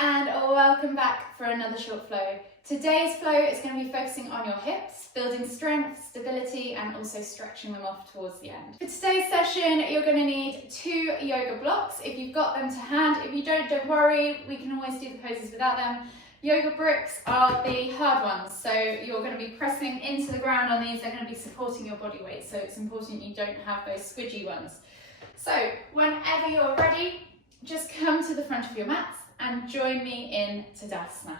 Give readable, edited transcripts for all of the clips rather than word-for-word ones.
and welcome back for another short flow. Today's flow is going to be focusing on your hips, building strength, stability and also stretching them off towards the end. For today's session you're going to need 2 yoga blocks if you've got them to hand. If you don't worry, we can always do the poses without them. Yoga bricks are the hard ones, so you're going to be pressing into the ground on these. They're going to be supporting your body weight, so it's important you don't have those squidgy ones. So whenever you're ready, just come to the front of your mats and join me in Tadasana.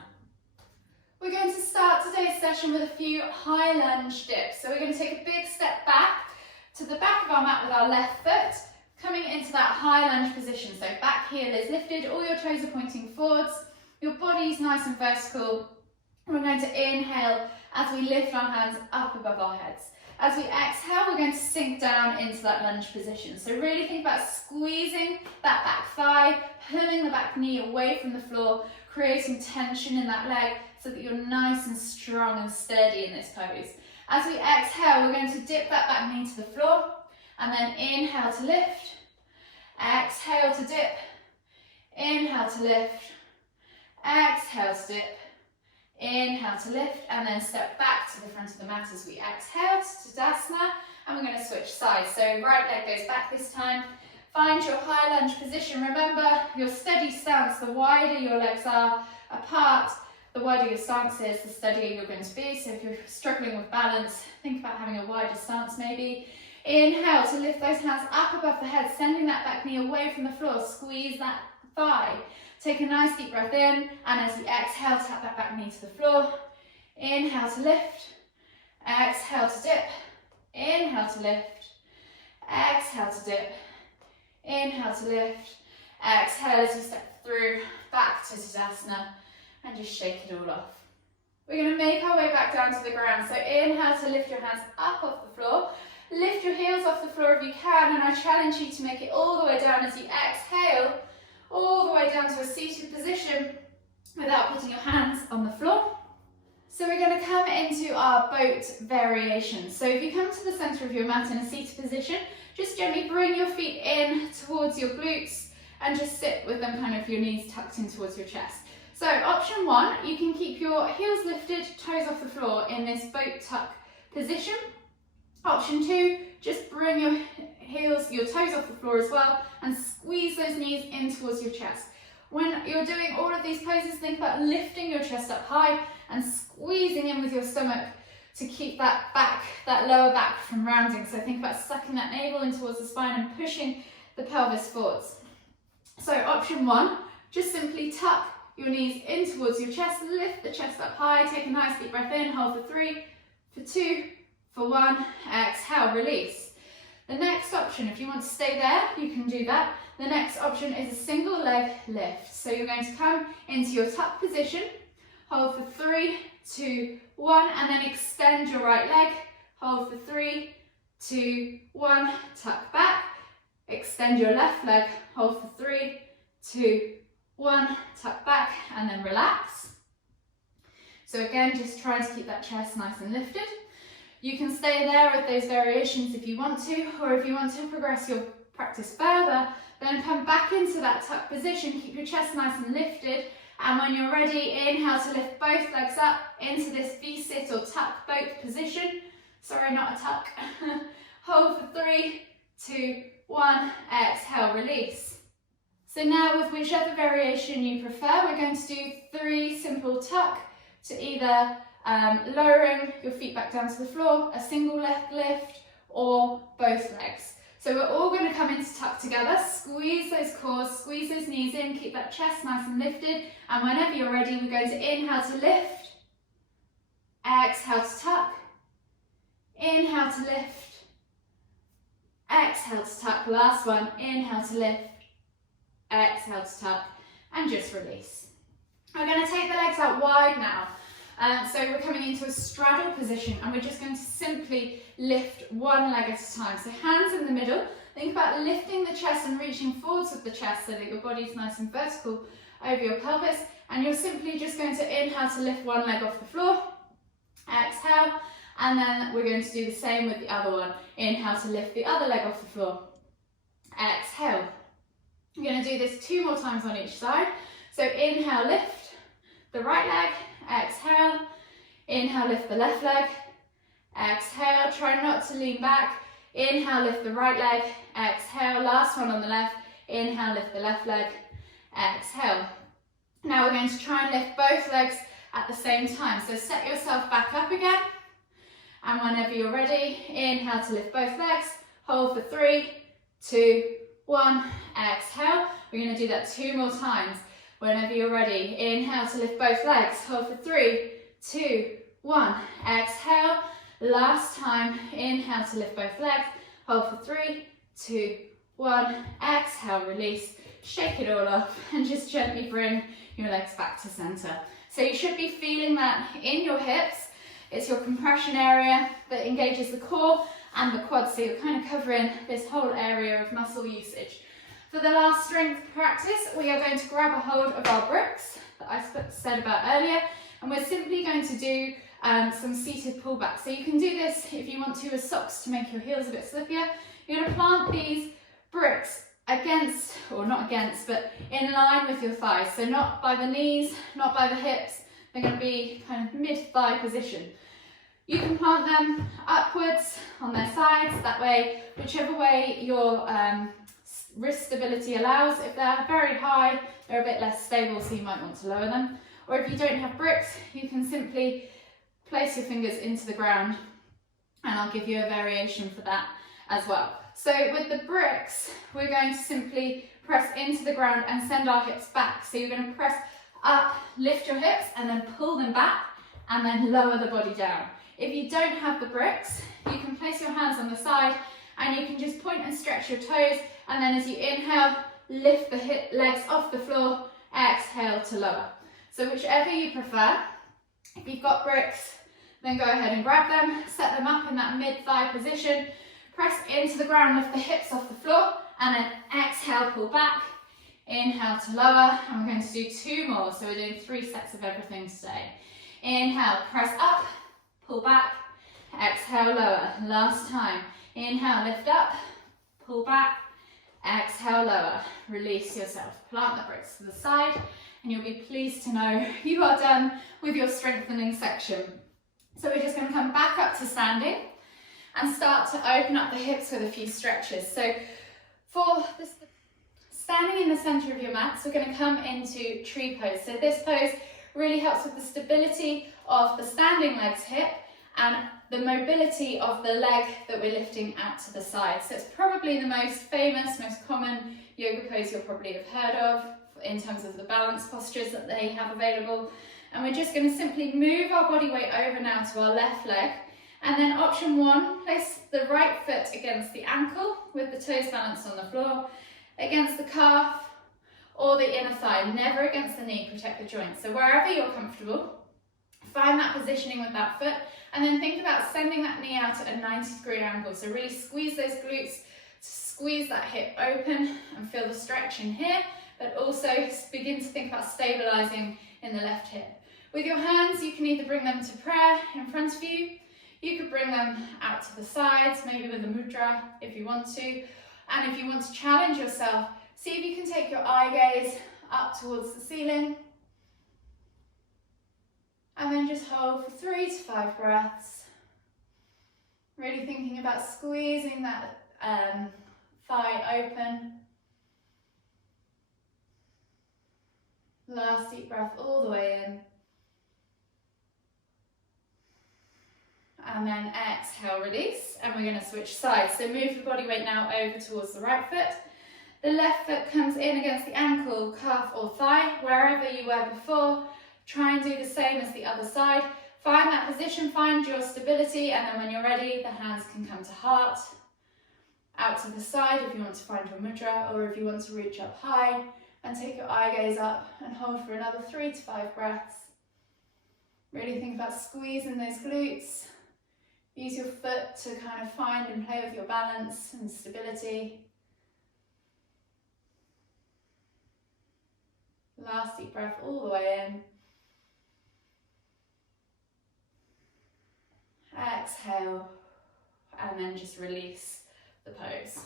We're going to start today's session with a few high lunge dips. So we're going to take a big step back to the back of our mat with our left foot, coming into that high lunge position. So back heel is lifted, all your toes are pointing forwards, your body's nice and vertical. We're going to inhale as we lift our hands up above our heads. As we exhale, we're going to sink down into that lunge position. So really think about squeezing that back thigh, pulling the back knee away from the floor, creating tension in that leg so that you're nice and strong and sturdy in this pose. As we exhale, we're going to dip that back knee to the floor and then inhale to lift, exhale to dip, inhale to lift, exhale to dip, inhale to lift, and then step back to the front of the mat as we exhale to Tadasana, and we're going to switch sides. So right leg goes back this time. Find your high lunge position. Remember your steady stance, the wider your legs are apart, the wider your stance is, the steadier you're going to be. So if you're struggling with balance, think about having a wider stance maybe. Inhale to lift those hands up above the head, sending that back knee away from the floor. Squeeze that thigh. Take a nice deep breath in, and as you exhale, tap that back knee to the floor. Inhale to lift, exhale to dip, inhale to lift, exhale to dip, inhale to lift, exhale as you step through back to Tadasana, and just shake it all off. We're going to make our way back down to the ground. So inhale to lift your hands up off the floor. Lift your heels off the floor if you can, and I challenge you to make it all the way down as you exhale, all the way down to a seated position without putting your hands on the floor. So we're going to come into our boat variation. So if you come to the centre of your mat in a seated position, just gently bring your feet in towards your glutes and just sit with them kind of your knees tucked in towards your chest. So option 1, you can keep your heels lifted, toes off the floor in this boat tuck position. Option 2, just bring your heels, your toes off the floor as well, and squeeze those knees in towards your chest. When you're doing all of these poses, think about lifting your chest up high and squeezing in with your stomach to keep that back, that lower back from rounding. So think about sucking that navel in towards the spine and pushing the pelvis forwards. So option 1, just simply tuck your knees in towards your chest, lift the chest up high, take a nice deep breath in, hold for 3, for 2, for 1, exhale, release. The next option, if you want to stay there, you can do that. The next option is a single leg lift. So you're going to come into your tuck position, hold for 3, 2, 1, and then extend your right leg, hold for 3, 2, 1, tuck back, extend your left leg, hold for 3, 2, 1, tuck back, and then relax. So again, just try to keep that chest nice and lifted. You can stay there with those variations if you want to, or if you want to progress your practice further, then come back into that tuck position, keep your chest nice and lifted, and when you're ready, inhale to lift both legs up into this V-sit or tuck boat position. Sorry, not a tuck. Hold for 3, 2, 1, exhale, release. So now with whichever variation you prefer, we're going to do 3 simple tuck to either lowering your feet back down to the floor, a single leg lift, or both legs. So we're all going to come into tuck together, squeeze those cores, squeeze those knees in, keep that chest nice and lifted, and whenever you're ready, we're going to inhale to lift, exhale to tuck, inhale to lift, exhale to tuck, last one, inhale to lift, exhale to tuck, and just release. We're going to take the legs out wide now. So we're coming into a straddle position, and we're just going to simply lift one leg at a time. So hands in the middle, think about lifting the chest and reaching forwards with the chest so that your body is nice and vertical over your pelvis, and you're simply just going to inhale to lift one leg off the floor, exhale, and then we're going to do the same with the other one. Inhale to lift the other leg off the floor, exhale. We're going to do this 2 more times on each side. So inhale, lift the right leg, exhale. Inhale, lift the left leg, exhale. Try not to lean back. Inhale, lift the right leg, exhale. Last one on the left. Inhale, lift the left leg, exhale. Now we're going to try and lift both legs at the same time. So set yourself back up again. And whenever you're ready, inhale to lift both legs. Hold for 3, 2, 1. Exhale. We're going to do that 2 more times. Whenever you're ready, inhale to lift both legs. Hold for 3, 2, 1. Exhale. Last time. Inhale to lift both legs. Hold for 3, 2, 1. Exhale. Release. Shake it all off and just gently bring your legs back to center. So you should be feeling that in your hips. It's your compression area that engages the core and the quads, so you're kind of covering this whole area of muscle usage. For the last strength practice, we are going to grab a hold of our bricks that I said about earlier, and we're simply going to do some seated pullback. So you can do this if you want to as socks to make your heels a bit slippier. You're going to plant these bricks against, or not against, but in line with your thighs. So not by the knees, not by the hips. They're going to be kind of mid-thigh position. You can plant them upwards on their sides. That way, whichever way your wrist stability allows. If they're very high, they're a bit less stable, so you might want to lower them. Or if you don't have bricks, you can simply place your fingers into the ground, and I'll give you a variation for that as well. So with the bricks, we're going to simply press into the ground and send our hips back. So you're going to press up, lift your hips, and then pull them back, and then lower the body down. If you don't have the bricks, you can place your hands on the side, and you can just point and stretch your toes, and then as you inhale, lift the legs off the floor, exhale to lower. So whichever you prefer. If you've got bricks, then go ahead and grab them, set them up in that mid-thigh position, press into the ground, lift the hips off the floor, and then exhale, pull back, inhale to lower, and we're going to do 2 more, so we're doing 3 sets of everything today. Inhale, press up, pull back, exhale, lower. Last time. Inhale, lift up, pull back, exhale, lower. Release yourself. Plant the bricks to the side, and you'll be pleased to know you are done with your strengthening section. So we're just going to come back up to standing and start to open up the hips with a few stretches. So for this, standing in the center of your mats, we're going to come into tree pose. So this pose really helps with the stability of the standing leg's hip and the mobility of the leg that we're lifting out to the side. So it's probably the most famous, most common yoga pose you'll probably have heard of in terms of the balance postures that they have available. And we're just going to simply move our body weight over now to our left leg. And then option 1, place the right foot against the ankle with the toes balanced on the floor, against the calf or the inner thigh, never against the knee, protect the joints. So wherever you're comfortable, find that positioning with that foot, and then think about sending that knee out at a 90-degree angle. So really squeeze those glutes, squeeze that hip open and feel the stretch in here, but also begin to think about stabilizing in the left hip. With your hands, you can either bring them to prayer in front of you, you could bring them out to the sides, maybe with a mudra if you want to. And if you want to challenge yourself, see if you can take your eye gaze up towards the ceiling. And then just hold for 3 to 5 breaths. Really thinking about squeezing that thigh open. Last deep breath all the way in. And then exhale, release. And we're going to switch sides. So move the body weight now over towards the right foot. The left foot comes in against the ankle, calf or thigh, wherever you were before. Try and do the same as the other side. Find that position, find your stability, and then when you're ready, the hands can come to heart. Out to the side if you want to find your mudra, or if you want to reach up high and take your eye gaze up and hold for another 3 to 5 breaths. Really think about squeezing those glutes. Use your foot to kind of find and play with your balance and stability. Last deep breath all the way in. Exhale, and then just release the pose.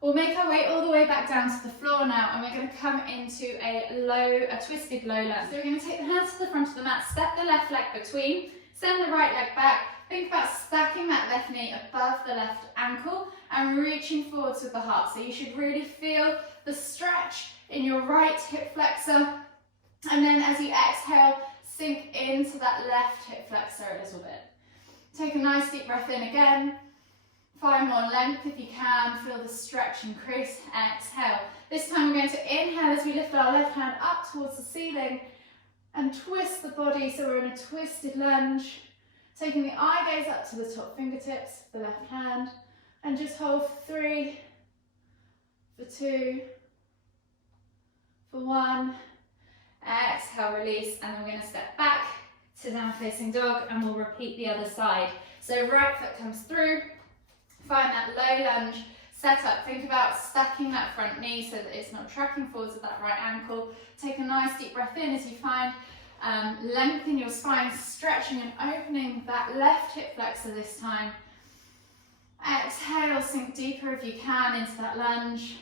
We'll make our way all the way back down to the floor now, and we're going to come into a twisted low lunge. So we're going to take the hands to the front of the mat, step the left leg between, send the right leg back. Think about stacking that left knee above the left ankle and reaching forwards with the heart. So you should really feel the stretch in your right hip flexor. And then as you exhale, sink into that left hip flexor a little bit. Take a nice deep breath in again. Find more length if you can. Feel the stretch increase. Exhale. This time we're going to inhale as we lift our left hand up towards the ceiling and twist the body. So we're in a twisted lunge. Taking the eye gaze up to the top fingertips, the left hand, and just hold for 3, for 2, for 1. Exhale, release, and then we're going to step back to down facing dog, and we'll repeat the other side. So right foot comes through. Find that low lunge, set up, think about stacking that front knee so that it's not tracking forwards with that right ankle. Take a nice deep breath in as you find length in your spine, stretching and opening that left hip flexor this time. Exhale, sink deeper if you can into that lunge.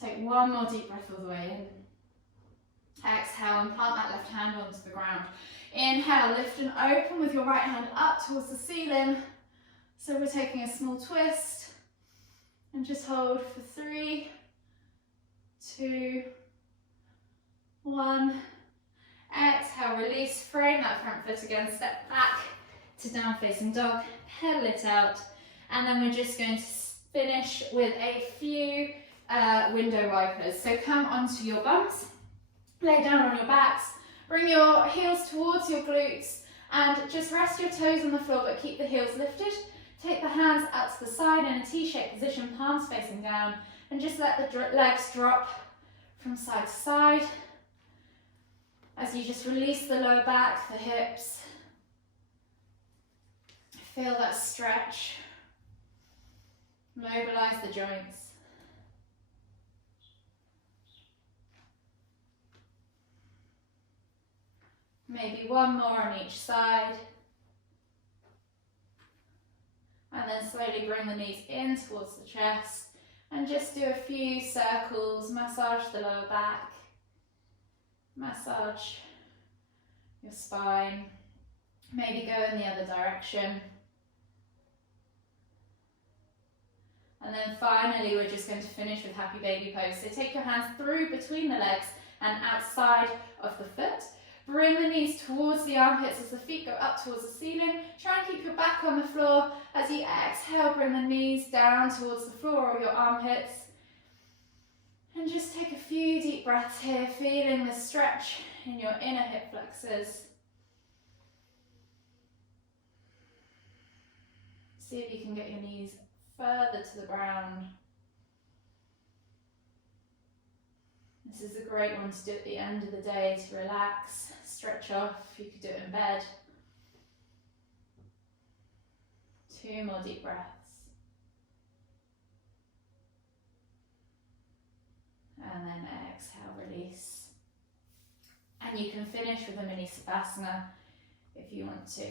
Take one more deep breath all the way in. Exhale and plant that left hand onto the ground. Inhale, lift and open with your right hand up towards the ceiling. So we're taking a small twist and just hold for 3, 2, 1. Exhale, release, frame that front foot again, step back to down facing dog, pedal it out, and then we're just going to finish with a few window wipers. So come onto your bums, lay down on your backs, bring your heels towards your glutes, and just rest your toes on the floor but keep the heels lifted. Take the hands out to the side in a T-shaped position, palms facing down, and just let the legs drop from side to side as you just release the lower back, the hips. Feel that stretch. Mobilize the joints. Maybe one more on each side. And then slowly bring the knees in towards the chest and just do a few circles. Massage the lower back, massage your spine, maybe go in the other direction. And then finally we're just going to finish with happy baby pose. So take your hands through between the legs and outside of the foot. Bring the knees towards the armpits as the feet go up towards the ceiling. Try and keep your back on the floor. As you exhale, bring the knees down towards the floor or your armpits. And just take a few deep breaths here, feeling the stretch in your inner hip flexors. See if you can get your knees further to the ground. This is a great one to do at the end of the day to relax, stretch off. You could do it in bed. 2 more deep breaths. And then exhale, release. And you can finish with a mini Savasana if you want to.